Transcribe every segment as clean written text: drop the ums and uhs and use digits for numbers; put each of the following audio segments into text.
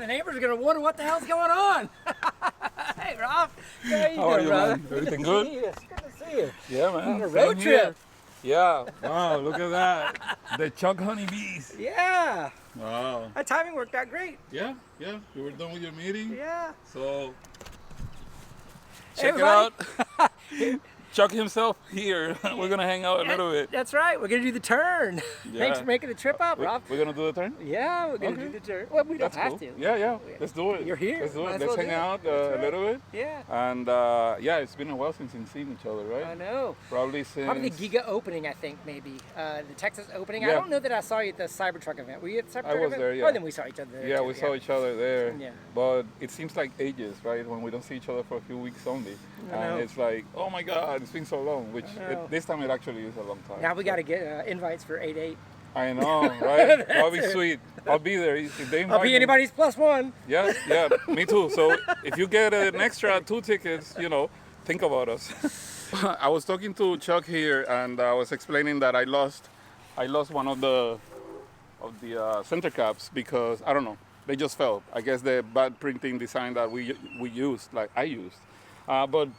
The neighbors are going to wonder what the hell's going on. Hey, Rob. How are doing, you, brother? man? Everything good? Yes, good to see you. Yeah, man. On a road Same here. trip. Yeah. Wow, look at that. The Chuck honeybees. Yeah. Wow. That timing worked out great. Yeah, yeah. You were done with your meeting? Yeah. So, check it out. Chuck himself here. We're going to hang out a little bit. That's right. We're going to do the turn. Yeah. Thanks for making the trip up, Rob. We're going to do the turn? Yeah, we're going to do the turn. Well, we don't have to. Yeah, yeah. Let's do it. You're here. Let's do Might it. as Let's well hang do it. out That's a little bit. Yeah. And yeah, it's been a while since we've seen each other, right? I know. Probably since... Probably the Giga opening, I think, maybe. The Texas opening. Yeah. I don't know that I saw you at the Cybertruck event. Were you at the Cybertruck event? I was there, yeah. Oh, then we saw each other there. Yeah, too, we saw each other there. Yeah. But it seems like ages, right? When we don't see each other for a few weeks only. I know. And it's like, oh my God, it's been so long, which this time it actually is a long time. Now we got to get invites for 8/8. I know, right? That'll be sweet. I'll be there. If they invite I'll be me. anybody's +1. Yeah, yeah, me too. So if you get an extra 2 tickets, you know, think about us. I was talking to Chuck here, and I was explaining that I lost one of the center caps because I don't know, they just fell. I guess the bad printing design that we used, like I used, but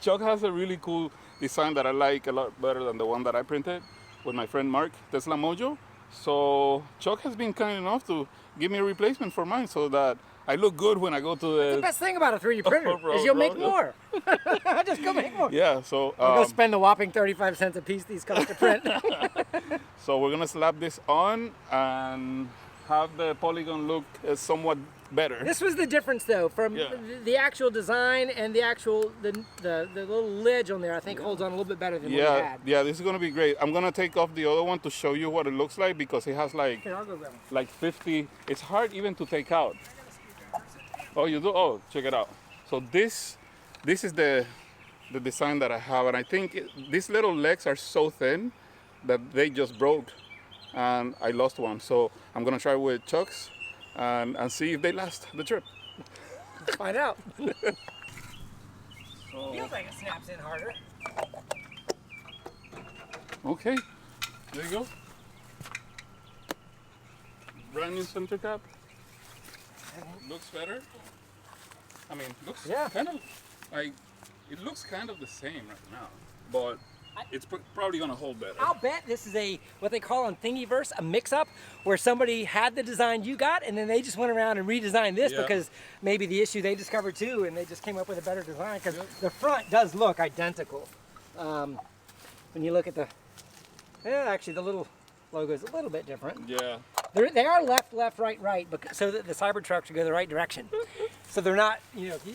Chuck has a really cool design that I like a lot better than the one that I printed with my friend Mark, Tesla Mojo. So Chuck has been kind enough to give me a replacement for mine so that I look good when I go to The best thing about a 3D printer is you'll make more. Just go make more. Yeah, so I'll go spend the whopping 35 cents a piece these cost to print. so we're gonna slap this on and have the polygon look somewhat better. This was the difference, though, from the actual design and the actual the little ledge on there. I think holds on a little bit better than what we had. Yeah, this is gonna be great. I'm gonna take off the other one to show you what it looks like because it has like Here, I'll go grab one. like 50. It's hard even to take out. Oh, you do? Oh, check it out. So this is the design that I have, and I think these little legs are so thin that they just broke, and I lost one. So I'm gonna try with Chuck's and see if they last the trip. Let's find out. Feels like it snaps in harder. Okay, there you go. Brand new center cap. Looks better. I mean, looks kind of like, it looks kind of the same right now, but it's probably gonna hold better. I'll bet this is what they call on Thingiverse a mix-up, where somebody had the design you got, and then they just went around and redesigned this because maybe the issue they discovered too, and they just came up with a better design. Because the front does look identical. When you look at actually the little logo is a little bit different. Yeah. They are left, left, right, right, so that the Cybertrucks will go the right direction. So they're not, you know. If you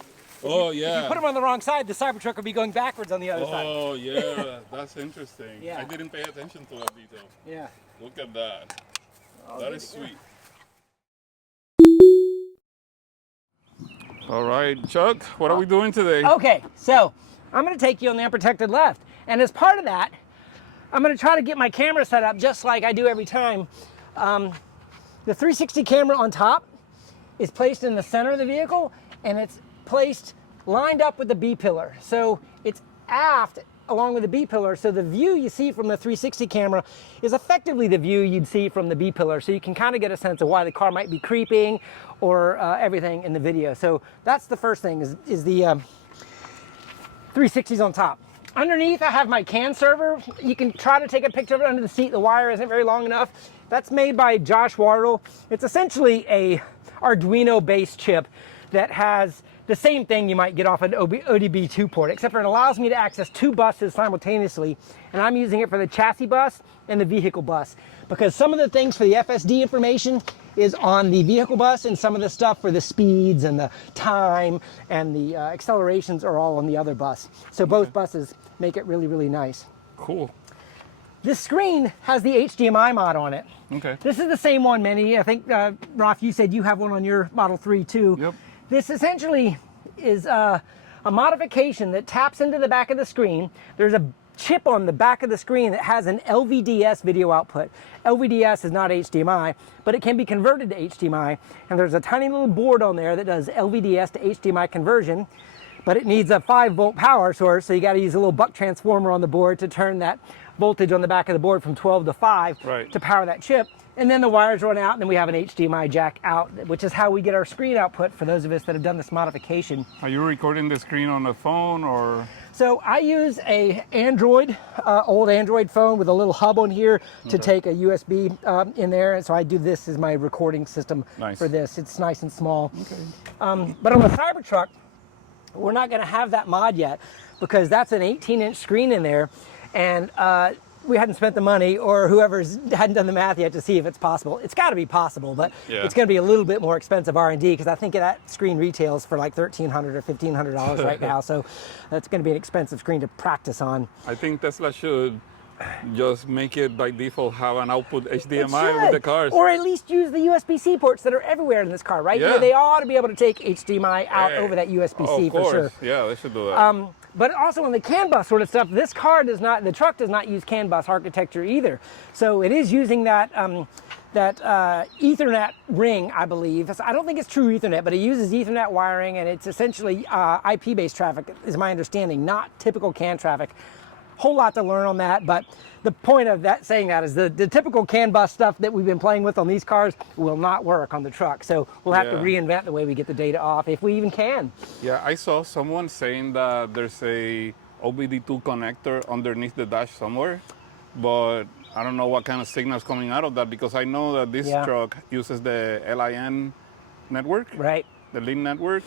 put them on the wrong side, the Cybertruck will be going backwards on the other side. Oh yeah, that's interesting. Yeah. I didn't pay attention to that detail. Yeah. Look at that. That is sweet. All right, Chuck, what are we doing today? Okay, so I'm going to take you on the unprotected left, and as part of that, I'm going to try to get my camera set up just like I do every time. The 360 camera on top is placed in the center of the vehicle, and it's placed lined up with the B pillar. So it's aft along with the B pillar, so the view you see from the 360 camera is effectively the view you'd see from the B pillar. So you can kind of get a sense of why the car might be creeping or everything in the video. So that's the first thing is the 360's on top. Underneath, I have my CAN server. You can try to take a picture of it under the seat. The wire isn't very long enough. That's made by Josh Wardle. It's essentially a Arduino-based chip that has the same thing you might get off an ODB2 port, except for it allows me to access 2 buses simultaneously, and I'm using it for the chassis bus and the vehicle bus, because some of the things for the FSD information is on the vehicle bus, and some of the stuff for the speeds and the time and the accelerations are all on the other bus. So both buses make it really, really nice. Cool. This screen has the HDMI mod on it. Okay. This is the same one, Minnie. I think, Ralph, you said you have one on your Model 3 too. Yep. This essentially is a modification that taps into the back of the screen. There's a chip on the back of the screen that has an LVDS video output. LVDS is not HDMI, but it can be converted to HDMI, and there's a tiny little board on there that does LVDS to HDMI conversion, but it needs a 5-volt power source, so you got to use a little buck transformer on the board to turn that voltage on the back of the board from 12 to 5 to power that chip. And then the wires run out, and then we have an HDMI jack out, which is how we get our screen output for those of us that have done this modification. Are you recording the screen on the phone or? So I use a Android, old Android phone with a little hub on here to take a USB in there. And so I do this as my recording system for this. It's nice and small. Okay. But on the Cybertruck, we're not going to have that mod yet because that's an 18-inch screen in there. And we hadn't spent the money, or whoever's hadn't done the math yet to see if it's possible. It's got to be possible, but it's going to be a little bit more expensive R&D because I think that screen retails for like $1,300 or $1,500 right now. So that's going to be an expensive screen to practice on. I think Tesla should just make it by default have an output HDMI with the cars. Or at least use the USB-C ports that are everywhere in this car, right? Yeah. They ought to be able to take HDMI out over that USB-C for sure. Yeah, they should do that. But also on the CAN bus sort of stuff, this car does not, the truck does not use CAN bus architecture either. So it is using that Ethernet ring, I believe. I don't think it's true Ethernet, but it uses Ethernet wiring, and it's essentially IP-based traffic, is my understanding, not typical CAN traffic. Whole lot to learn on that, but the point of that saying that is the typical CAN bus stuff that we've been playing with on these cars will not work on the truck. So we'll have to reinvent the way we get the data off, if we even can. Yeah, I saw someone saying that there's a OBD2 connector underneath the dash somewhere, but I don't know what kind of signal's coming out of that because I know that this truck uses the LIN network, right? The LIN network.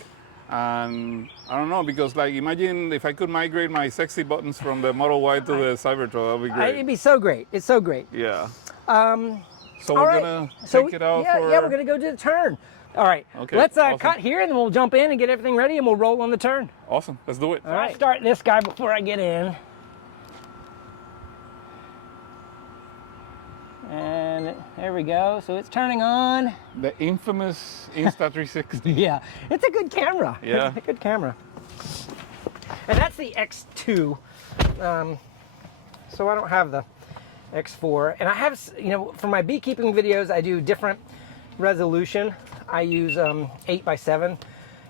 And I don't know, because like imagine if I could migrate my sexy buttons from the Model Y to the Cybertruck, that would be great. It'd be so great. It's so great. Yeah. So we're gonna take it out for... Yeah, we're gonna go do the turn. All right, let's cut here and then we'll jump in and get everything ready and we'll roll on the turn. Awesome, let's do it. All right, start this guy before I get in. And there we go. So it's turning on. The infamous Insta360. Yeah, it's a good camera. Yeah. It's a good camera. And that's the X2. So I don't have the X4. And I have, you know, for my beekeeping videos, I do different resolution. I use 8x7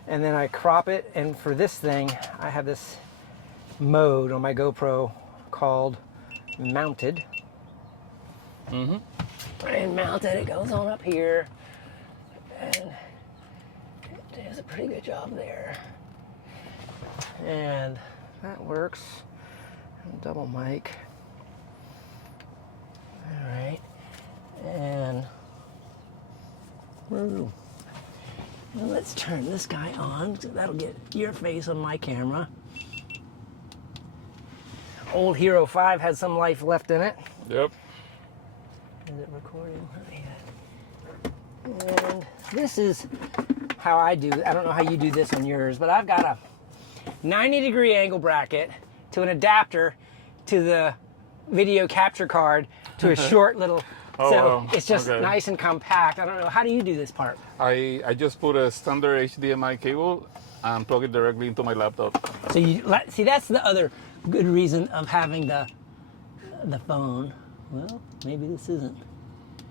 and then I crop it. And for this thing, I have this mode on my GoPro called mounted. And mounted, it goes on up here, and it does a pretty good job there. And that works. Double mic. All right, and let's turn this guy on. So that'll get your face on my camera. Old Hero 5 has some life left in it. Yep. Is it recording? And this is how I do. I don't know how you do this on yours, but I've got a 90-degree angle bracket to an adapter to the video capture card to a short little. It's just nice and compact. I don't know. How do you do this part? I just put a standard HDMI cable and plug it directly into my laptop. So you see, that's the other good reason of having the phone. Well, maybe this isn't.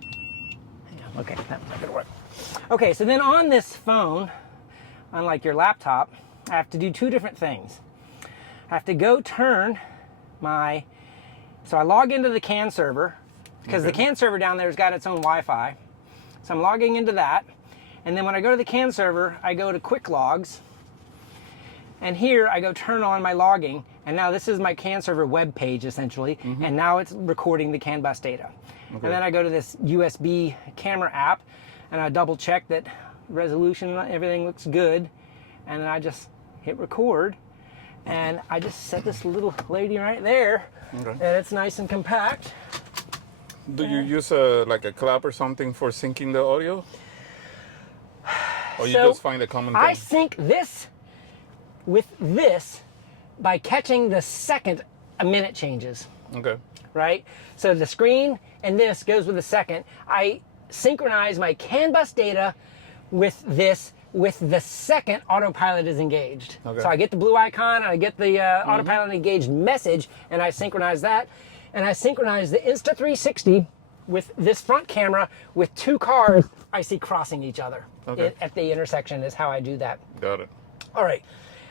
Hang on. Okay, that's not gonna work. Okay, so then on this phone, unlike your laptop, I have to do two different things. I have to go turn my, so I log into the CAN server, because the CAN server down there has got its own Wi-Fi. So I'm logging into that, and then when I go to the CAN server, I go to Quick Logs, and here I go turn on my logging, and now this is my CAN server web page essentially, and now it's recording the CAN bus data. And then I go to this USB camera app, and I double check that resolution, everything looks good, and then I just hit record, and I just set this little lady right there, and it's nice and compact. Do you use like a clap or something for syncing the audio? Or you just find a common thing? I sync this with this by catching the second a minute changes. Okay. Right? So the screen and this goes with the second. I synchronize my CAN bus data with this with the second autopilot is engaged. So I get the blue icon, and I get the autopilot engaged message, and I synchronize that. And I synchronize the Insta360 with this front camera with two cars I see crossing each other at the intersection is how I do that. Got it. All right.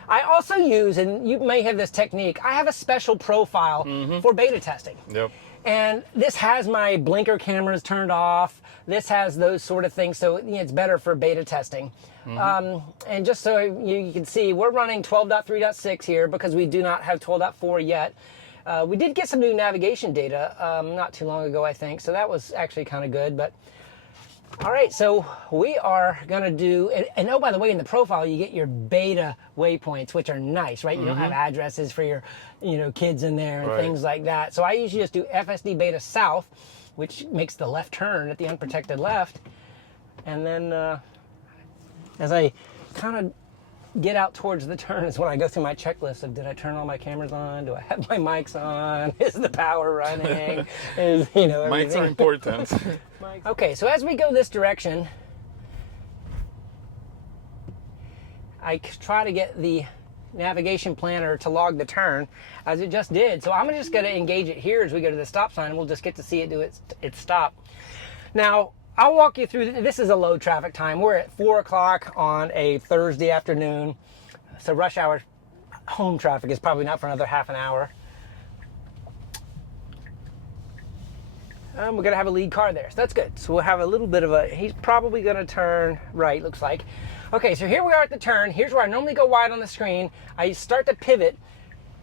I also use, and you may have this technique, I have a special profile for beta testing. Yep. And this has my blinker cameras turned off. This has those sort of things, so it's better for beta testing. And just so you can see, we're running 12.3.6 here because we do not have 12.4 yet. We did get some new navigation data not too long ago, I think, so that was actually kind of good. But all right, so we are gonna do, and oh, by the way, in the profile, you get your beta waypoints, which are nice, right? You don't have addresses for your, kids in there and things like that. So I usually just do FSD beta south, which makes the left turn at the unprotected left. And then as I kind of get out towards the turn is when I go through my checklist of, did I turn all my cameras on? Do I have my mics on? Is the power running? Is, everything. Mics are important. Okay, so as we go this direction, I try to get the navigation planner to log the turn, as it just did. So I'm just going to engage it here as we go to the stop sign, and we'll just get to see it do its stop. Now, I'll walk you through, this is a low traffic time. We're at 4 o'clock on a Thursday afternoon, so rush hour home traffic is probably not for another half an hour. We're going to have a lead car there, so that's good. So we'll have a little bit of he's probably going to turn right, looks like. Okay, so here we are at the turn. Here's where I normally go wide on the screen. I start to pivot,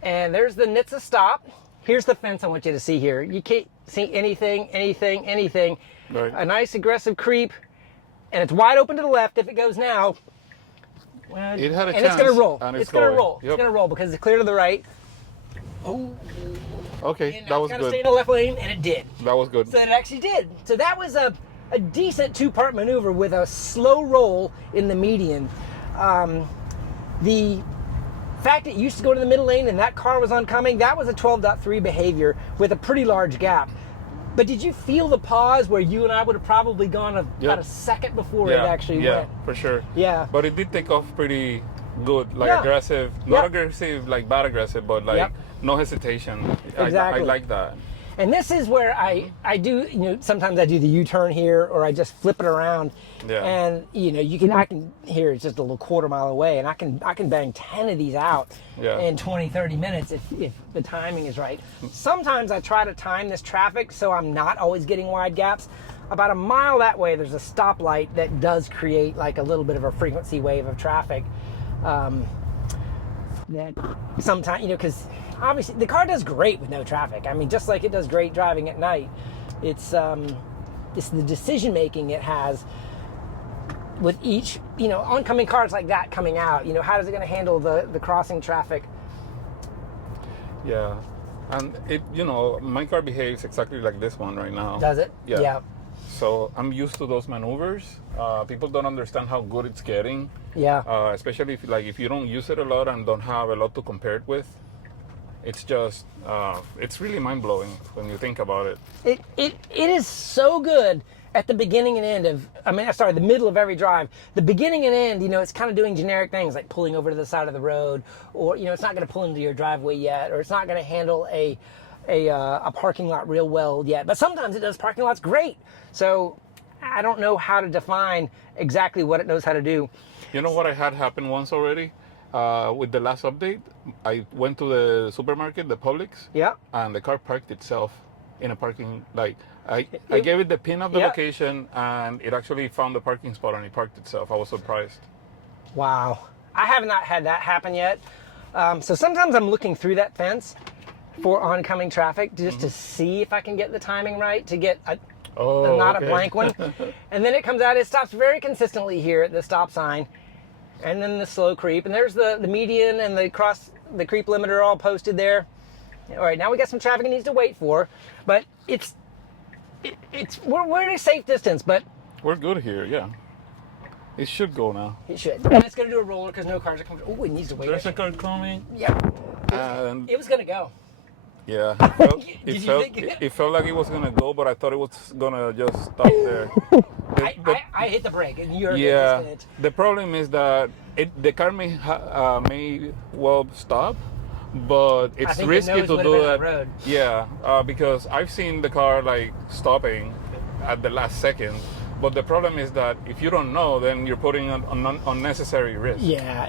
and there's the NHTSA stop. Here's the fence I want you to see here. You can't see anything. Right. A nice aggressive creep, and it's wide open to the left if it goes now. Well, It had a and chance. it's going to roll. And It's going to roll. Yep. It's going to roll because it's clear to the right. Oh. Okay, And that was got to stay good. in the left lane, and it did. That was good. So it actually did. So that was a decent two-part maneuver with a slow roll in the median. The fact it used to go to the middle lane and that car was oncoming, that was a 12.3 behavior with a pretty large gap. But did you feel the pause where you and I would have probably gone about a second before it actually went? Yeah, for sure. Yeah. But it did take off pretty good, like Yeah. aggressive, not aggressive, like bad aggressive, but like no hesitation. Exactly. I like that. And this is where I do, sometimes I do the U-turn here, or I just flip it around. Yeah. And I can here, it's just a little quarter mile away, and I can bang 10 of these out in 20, 30 minutes if the timing is right. Sometimes I try to time this traffic so I'm not always getting wide gaps. About a mile that way, there's a stoplight that does create like a little bit of a frequency wave of traffic. That sometimes, because obviously the car does great with no traffic. I mean, just like it does great driving at night. It's the decision making it has with each, oncoming cars like that coming out. How is it going to handle the crossing traffic? Yeah. And it, my car behaves exactly like this one right now. Does it? Yeah. So I'm used to those maneuvers. People don't understand how good it's getting. Yeah. Especially if you don't use it a lot and don't have a lot to compare it with. It's just, it's really mind-blowing when you think about it. It is so good at the beginning and end of, the middle of every drive. The beginning and end, it's kind of doing generic things like pulling over to the side of the road, or, it's not going to pull into your driveway yet, or it's not going to handle a parking lot real well yet. But sometimes it does parking lots great. So I don't know how to define exactly what it knows how to do. You know what I had happen once already? With the last update, I went to the supermarket, the Publix, and the car parked itself in a parking, I gave it the pin of the location, and it actually found the parking spot and it parked itself. I was surprised. Wow. I have not had that happen yet. So sometimes I'm looking through that fence for oncoming traffic just to see if I can get the timing right, to get a blank one. And then it comes out, it stops very consistently here at the stop sign. And then the slow creep, and there's the median and the creep limiter all posted there. All right, now we got some traffic it needs to wait for, but we're at a safe distance, but we're good here, yeah. It should go now. It should, and it's going to do a roller because no cars are coming. Oh, it needs to wait. There's a car coming. Yep. It was going to go. Yeah, it felt like it was going to go, but I thought it was going to just stop there. I hit the brake, and you're distant. The problem is that the car may well stop, but it's risky to do that. Yeah, because I've seen the car stopping at the last second, But the problem is that if you don't know, then you're putting on unnecessary risk. Yeah,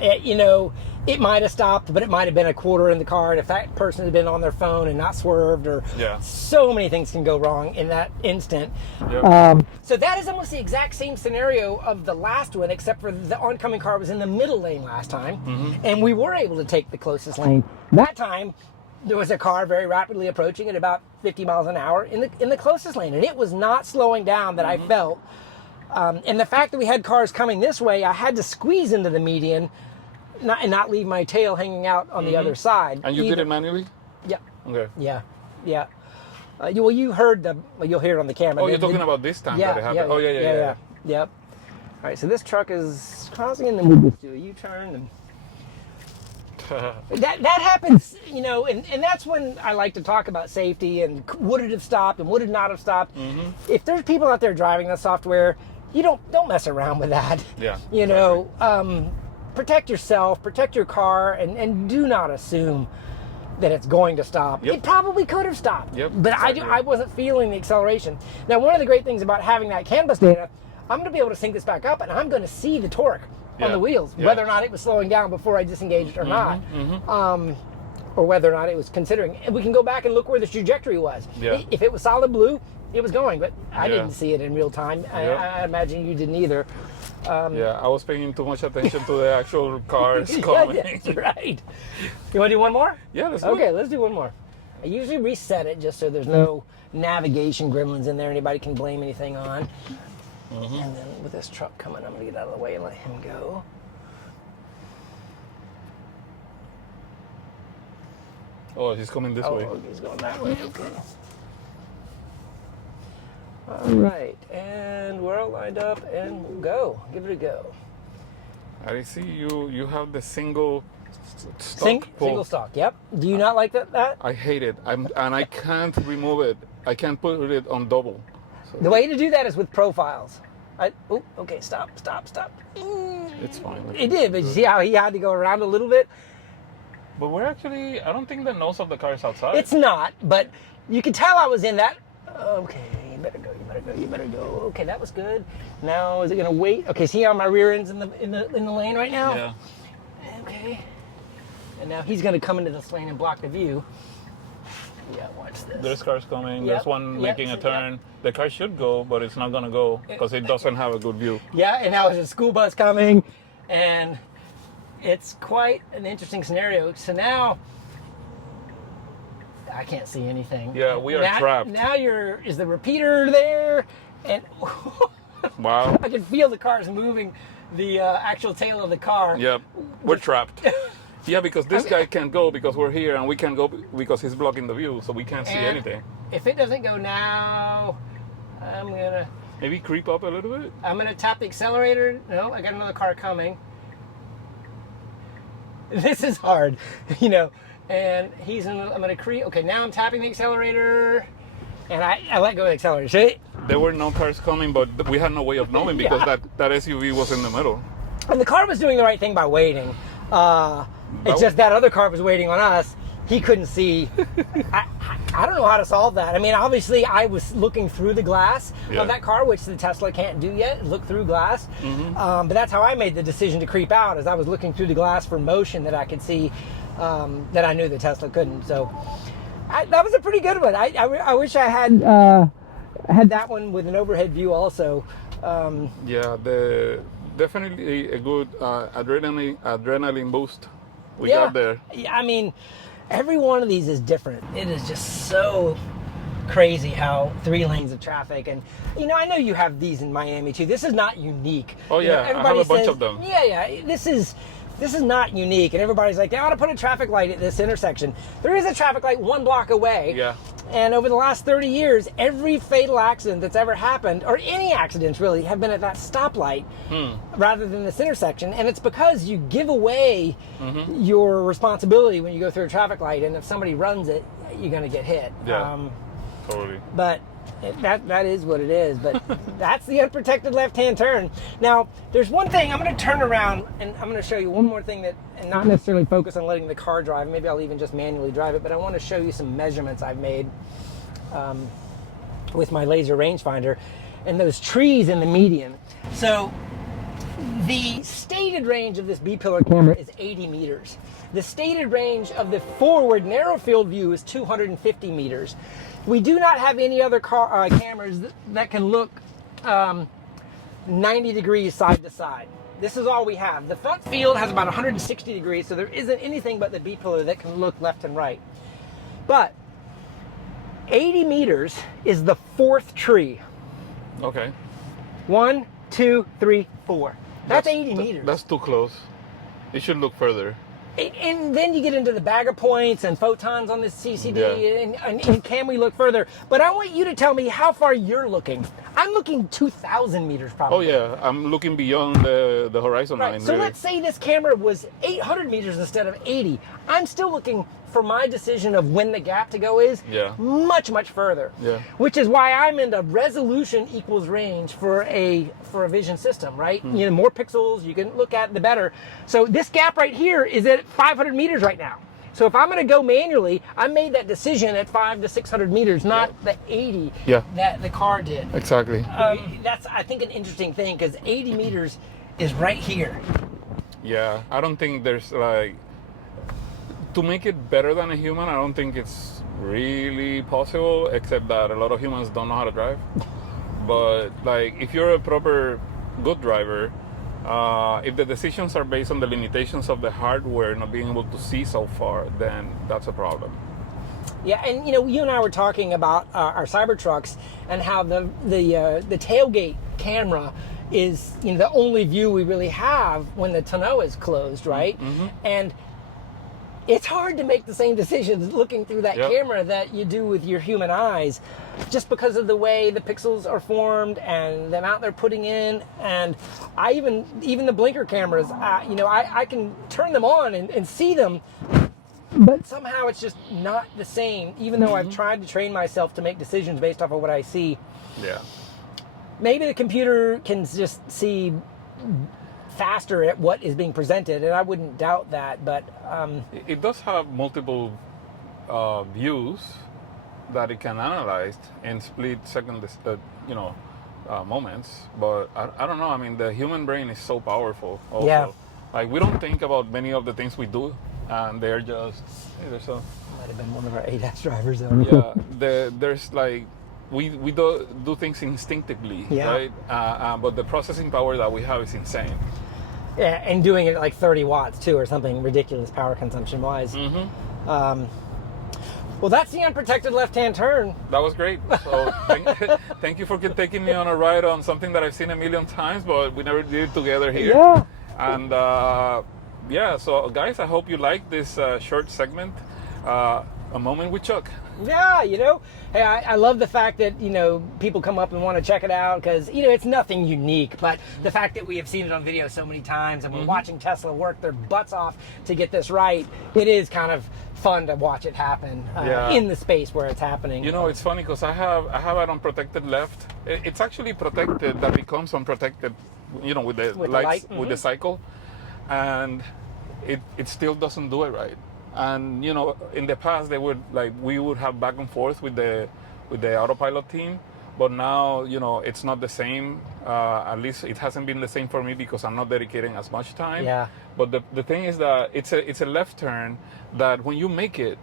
it might have stopped, but it might have been a quarter in the car. And if that person had been on their phone and not swerved, or so many things can go wrong in that instant. Yep. So that is almost the exact same scenario of the last one, except for the oncoming car was in the middle lane last time, and we were able to take the closest lane. That time, there was a car very rapidly approaching at about 50 miles an hour in the closest lane, and it was not slowing down that I felt. And the fact that we had cars coming this way, I had to squeeze into the median and not leave my tail hanging out on the other side. And you did it manually? Yeah. Okay. Yeah. Well, you'll hear it on the camera. Oh, you're talking about this time that it happened. Yeah. Yep. All right, so this truck is crossing, and then we'll just do a U-turn. And that happens, and that's when I like to talk about safety and would it have stopped and would it not have stopped. If there's people out there driving the software, you don't mess around with that. Yeah. Protect yourself, protect your car, and do not assume that it's going to stop. Yep. It probably could have stopped, but exactly. I wasn't feeling the acceleration. Now, one of the great things about having that CAN bus data, I'm going to be able to sync this back up, and I'm going to see the torque on the wheels, whether or not it was slowing down before I disengaged or not, or whether or not it was considering. We can go back and look where the trajectory was. Yeah. If it was solid blue, it was going, but I didn't see it in real time. I imagine you didn't either. I was paying too much attention to the actual cars coming. That's right. You want to do one more? Yeah, let's do Okay, it. let's do one more. I usually reset it just so there's no navigation gremlins in there anybody can blame anything on. And then with this truck coming, I'm going to get out of the way and let him go. Oh, he's coming this way. Oh, he's going that way. Okay. All right, and we're all lined up, and we'll go. Give it a go. I see you have the single stock Single stock. Yep. Do you not like that? I hate it. And I can't remove it. I can't put it on double. So The way to do that is with profiles. Okay, stop. it's fine. It did, but you see how he had to go around a little bit? But I don't think the nose of the car is outside. It's not, but you can tell I was in that. Okay, you better go. Okay, that was good. Now, is it gonna wait? Okay, see how my rear end's in the lane right now? Yeah. Okay. And now he's gonna come into this lane and block the view. Yeah, watch this. There's cars coming. Yep, There's one making a yep. turn. The car should go, but it's not going to go because it doesn't have a good view. Yeah, and now there's a school bus coming, and it's quite an interesting scenario. So now, I can't see anything. Yeah, we are trapped. Now is the repeater there? And Wow. I can feel the cars moving, the actual tail of the car. Yep, we're trapped. Yeah, because this guy can't go because we're here, and we can't go because he's blocking the view, so we can't see anything. If it doesn't go now, I'm gonna maybe creep up a little bit. I'm gonna tap the accelerator. No, I got another car coming. This is hard, And I'm gonna creep. Okay, now I'm tapping the accelerator, and I let go of the accelerator. See? There were no cars coming, but we had no way of knowing because that SUV was in the middle. And the car was doing the right thing by waiting. It's just that other car was waiting on us. He couldn't see. I don't know how to solve that. I mean, obviously, I was looking through the glass of that car, which the Tesla can't do yet, look through glass. But that's how I made the decision to creep out, as I was looking through the glass for motion that I could see that I knew the Tesla couldn't. So that was a pretty good one. I wish I had that one with an overhead view also. Definitely a good adrenaline boost we got there. Yeah, I mean, every one of these is different. It is just so crazy how 3 lanes of traffic, and I know you have these in Miami too. This is not unique. Oh yeah, I have a bunch of them. Yeah, this is not unique, and everybody's like, they ought to put a traffic light at this intersection. There is a traffic light 1 block away. Yeah. And over the last 30 years, every fatal accident that's ever happened, or any accidents really, have been at that stoplight rather than this intersection. And it's because you give away your responsibility when you go through a traffic light, and if somebody runs it, you're going to get hit. Yeah, totally. But that is what it is. But that's the unprotected left-hand turn. Now, there's one thing. I'm going to turn around, and I'm going to show you one more thing and not necessarily focus on letting the car drive. Maybe I'll even just manually drive it. But I want to show you some measurements I've made with my laser rangefinder. and those trees in the median. So the stated range of this B-pillar camera is 80 meters. The stated range of the forward narrow field view is 250 meters. We do not have any other cameras that can look 90 degrees side to side. This is all we have. The front field has about 160 degrees, so there isn't anything but the B-pillar that can look left and right. But 80 meters is the fourth tree. Okay. 1, 2, 3, 4. That's 80 meters. That's too close. It should look further. And then you get into the bagger points and photons on this CCD, and can we look further? But I want you to tell me how far you're looking. I'm looking 2,000 meters probably. Oh yeah, I'm looking beyond the horizon line. So really. let's say this camera was 800 meters instead of 80. I'm still looking for my decision of when the gap to go is much, much further. Yeah. Which is why I'm into resolution equals range for a vision system, right? You know, more pixels you can look at, the better. So this gap right here is at 500 meters right now. So if I'm going to go manually, I made that decision at 500 to 600 meters, not the 80 that the car did. Exactly. That's, I think, an interesting thing, because 80 meters is right here. Yeah, I don't think there's like, to make it better than a human, I don't think it's really possible, except that a lot of humans don't know how to drive. But like, if you're a proper good driver, if the decisions are based on the limitations of the hardware not being able to see so far, then that's a problem. Yeah, and you know, you and I were talking about our Cybertrucks and how the tailgate camera is, you know, the only view we really have when the tonneau is closed, right? Mm-hmm. And it's hard to make the same decisions looking through that camera that you do with your human eyes, just because of the way the pixels are formed and the amount they're putting in. And I even the blinker cameras, you know, I can turn them on and see them, but somehow it's just not the same, even though I've tried to train myself to make decisions based off of what I see. Yeah. Maybe the computer can just see faster at what is being presented, and I wouldn't doubt that, but it does have multiple views that it can analyze in split second moments, but I don't know. I mean, the human brain is so powerful also. Yeah. Like, we don't think about many of the things we do, and they're just might have been one of our ADAS drivers though. Yeah, there's like, we do things instinctively, right? But the processing power that we have is insane. Yeah, and doing it at like 30 watts too, or something ridiculous power consumption wise. Well, that's the unprotected left-hand turn. That was great. So thank you for taking me on a ride on something that I've seen a million times, but we never did it together here. Yeah. And so guys, I hope you liked this short segment, A Moment with Chuck. Yeah, you know, hey, I love the fact that, you know, people come up and want to check it out, because, you know, it's nothing unique, but the fact that we have seen it on video so many times and we're watching Tesla work their butts off to get this right, it is kind of fun to watch it happen in the space where it's happening. You know, it's funny because I have an unprotected left. It's actually protected that becomes unprotected, you know, with the lights, with the cycle, and it still doesn't do it right. And you know, in the past we would have back and forth with the autopilot team, but now, you know, it's not the same. At least it hasn't been the same for me because I'm not dedicating as much time. Yeah. But the thing is that it's a left turn that when you make it,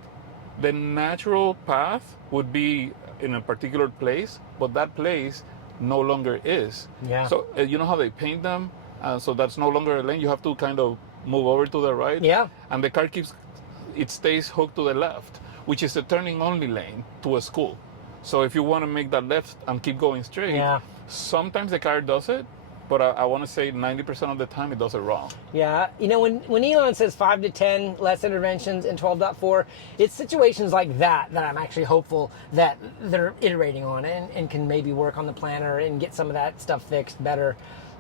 the natural path would be in a particular place, but that place no longer is. Yeah. So you know how they paint them, so that's no longer a lane. You have to kind of move over to the right. Yeah. And the car stays hooked to the left, which is a turning only lane to a school. So if you want to make that left and keep going straight, sometimes the car does it, but I want to say 90% of the time it does it wrong. Yeah, you know, when Elon says 5 to 10 less interventions in 12.4, it's situations like that I'm actually hopeful that they're iterating on and can maybe work on the planner and get some of that stuff fixed better.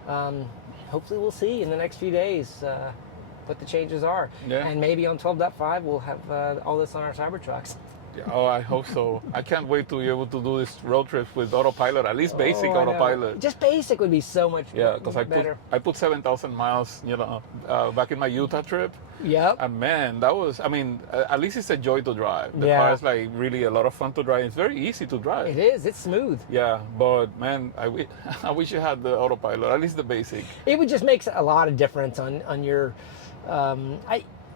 Hopefully we'll see in the next few days what the changes are. Yeah. And maybe on 12.5 we'll have all this on our Cybertrucks. Oh, I hope so. I can't wait to be able to do this road trip with autopilot, at least basic Oh, I know. autopilot. Just basic would be so much Yeah, because better. I put 7,000 miles, back in my Utah trip. Yep. And man, that was, I mean, at least it's a joy to drive. The Yeah. car is like really a lot of fun to drive. It's very easy to drive. It is. It's smooth. Yeah, but man, I wish you had the autopilot, at least the basic. It would just make a lot of difference on your.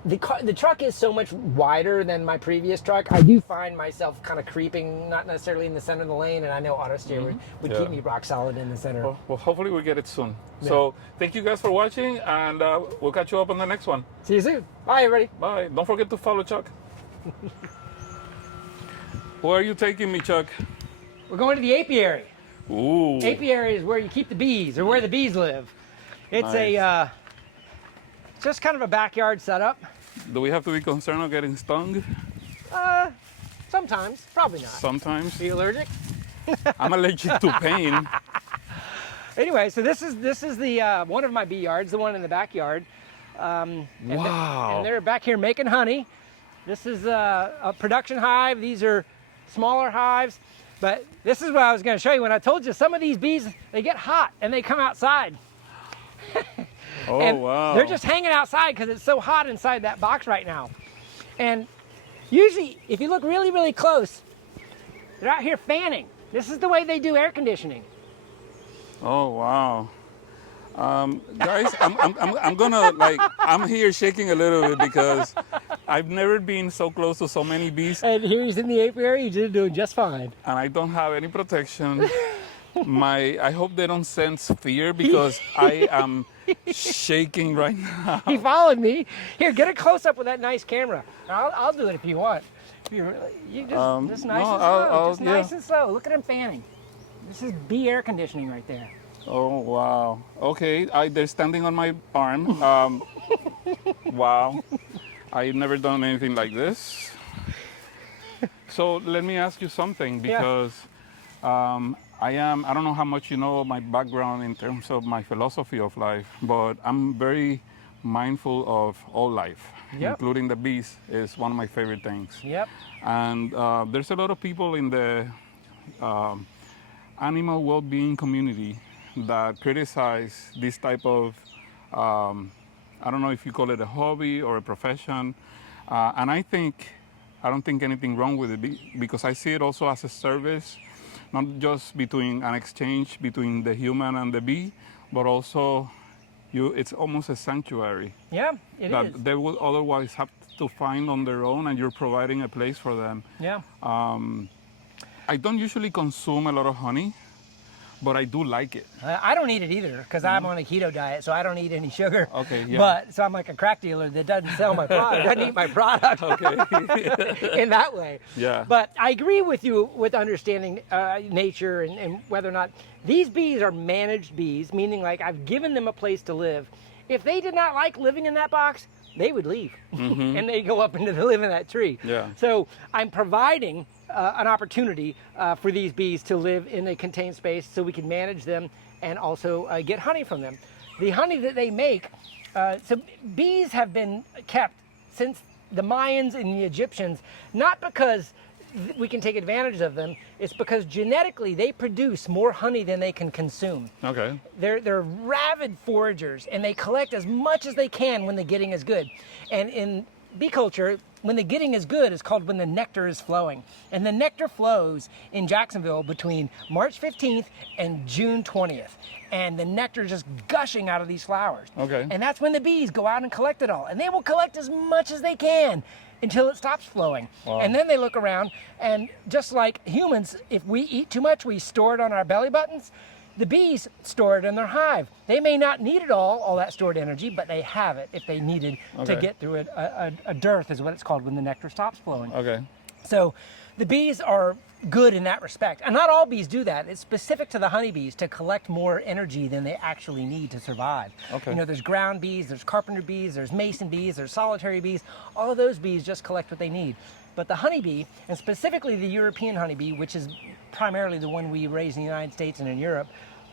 The truck is so much wider than my previous truck. I do find myself kind of creeping, not necessarily in the center of the lane, and I know auto steer would keep me rock solid in the center. Well, hopefully we get it soon. Yeah. So thank you guys for watching, and we'll catch you up on the next one. See you soon. Bye, everybody. Bye. Don't forget to follow Chuck. Where are you taking me, Chuck? We're going to the apiary. Ooh. Apiary is where you keep the bees, or where the bees live. It's Nice. Just kind of a backyard setup. Do we have to be concerned of getting stung? Sometimes, probably not. Sometimes. Are you allergic? I'm allergic to pain. Anyway, so this is the one of my bee yards, the one in the backyard. And Wow. and they're back here making honey. This is a production hive. These are smaller hives, but this is what I was going to show you when I told you some of these bees, they get hot and they come outside. Oh, And wow. they're just hanging outside because it's so hot inside that box right now. And usually, if you look really, really close, they're out here fanning. This is the way they do air conditioning. Oh, wow. Guys, I'm gonna, I'm here shaking a little bit because I've never been so close to so many bees, And here he's in the apiary, he's doing just fine. and I don't have any protection. I hope they don't sense fear because I am shaking right now. He followed me. Here, get a close up with that nice camera. I'll do it if you want. You just nice no, and slow. I'll- Just nice yeah. and slow. Look at him fanning. This is bee air conditioning right there. Oh, wow. Okay, they're standing on my arm. Wow. I've never done anything like this. So let me ask you something because I don't know how much you know my background in terms of my philosophy of life, but I'm very mindful of all life, Yep. including the bees is one of my favorite things. Yep. And there's a lot of people in the animal well-being community that criticize this type of, I don't know if you call it a hobby or a profession. And I don't think anything wrong with it because I see it also as a service, not just between an exchange between the human and the bee, but also it's almost a sanctuary Yeah, it that is. they would otherwise have to find on their own, and you're providing a place for them. Yeah. I don't usually consume a lot of honey, but I do like it. I don't eat it either because I'm on a keto diet, so I don't eat any sugar. Okay, yeah. But so I'm like a crack dealer that doesn't sell my product, doesn't eat my product. Okay. In that way. Yeah. But I agree with you with understanding nature and whether or not these bees are managed bees, meaning like I've given them a place to live. If they did not like living in that box, they would leave and they go up into live in that tree. Yeah. So I'm providing an opportunity for these bees to live in a contained space so we can manage them and also get honey from them. The honey that they make, so bees have been kept since the Mayans and the Egyptians, not because we can take advantage of them, it's because genetically they produce more honey than they can consume. Okay. They're rabid foragers and they collect as much as they can when the getting is good. And in bee culture, when the getting is good is called when the nectar is flowing. And the nectar flows in Jacksonville between March 15th and June 20th. And the nectar is just gushing out of these flowers. Okay. And that's when the bees go out and collect it all. And they will collect as much as they can until it stops flowing. Wow. And then they look around, and just like humans, if we eat too much, we store it on our belly buttons. The bees store it in their hive. They may not need it all that stored energy, but they have it if they needed to Okay. get through a dearth, is what it's called when the nectar stops flowing. Okay. So the bees are good in that respect. And not all bees do that. It's specific to the honeybees to collect more energy than they actually need to survive. Okay. You know, there's ground bees, there's carpenter bees, there's mason bees, there's solitary bees. All of those bees just collect what they need. But the honeybee, and specifically the European honeybee, which is primarily the one we raise in the United States and in Europe,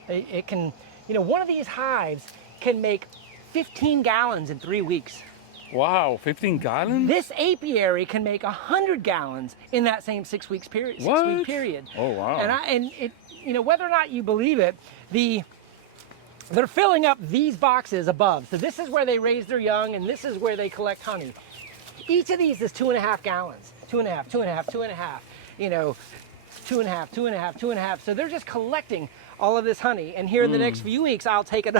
it can, you know, one of these hives can make 15 gallons in 3 weeks. Wow, 15 gallons? This apiary can make 100 gallons in that same 6 week period. Oh, wow. And it, you know, whether or not you believe it, they're filling up these boxes above. So this is where they raise their young, and this is where they collect honey. Each of these is 2.5 gallons. 2.5, 2.5, 2.5. You know, 2.5, 2.5, 2.5. So they're just collecting all of this honey. And here in the next few weeks, I'll take it.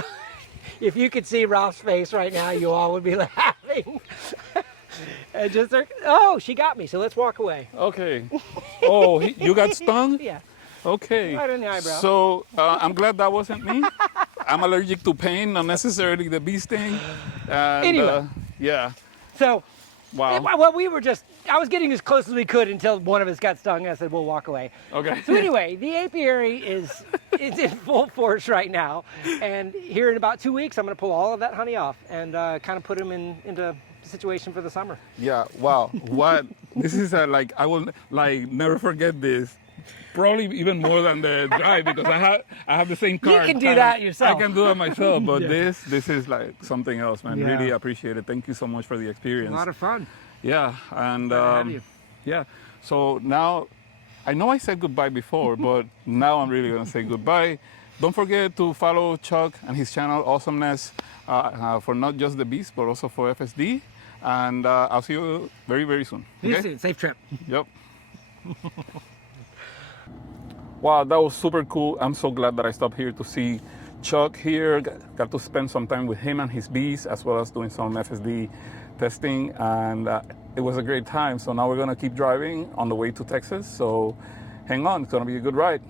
If you could see Ralph's face right now, you all would be laughing. And just, oh, she got me. So let's walk away. Okay. Oh, you got stung? Yeah. Okay. Right in the eyebrow. So I'm glad that wasn't me. I'm allergic to pain, not necessarily the bee sting. And, Anyway. yeah. So, Wow. well, I was getting as close as we could until one of us got stung. I said, we'll walk away. Okay. So anyway, the apiary is in full force right now. And here in about 2 weeks, I'm going to pull all of that honey off and kind of put them into situation for the summer. Yeah. Wow. What? This is like, I will like never forget this. Probably even more than the drive, because I have the same car. You can do that yourself. I can do it myself, but this is like something else, man. Yeah. Really appreciate it. Thank you so much for the experience. A lot of fun. Yeah, and Glad to have you. yeah. So now, I know I said goodbye before, but now I'm really gonna say goodbye. Don't forget to follow Chuck and his channel Awesomeness for not just the bees, but also for FSD. And I'll see you very, very soon. See you Okay? soon. Safe trip. Yep. Wow, that was super cool. I'm so glad that I stopped here to see Chuck here. Got to spend some time with him and his bees, as well as doing some FSD testing, and it was a great time. So now we're gonna keep driving on the way to Texas. So hang on, it's gonna be a good ride.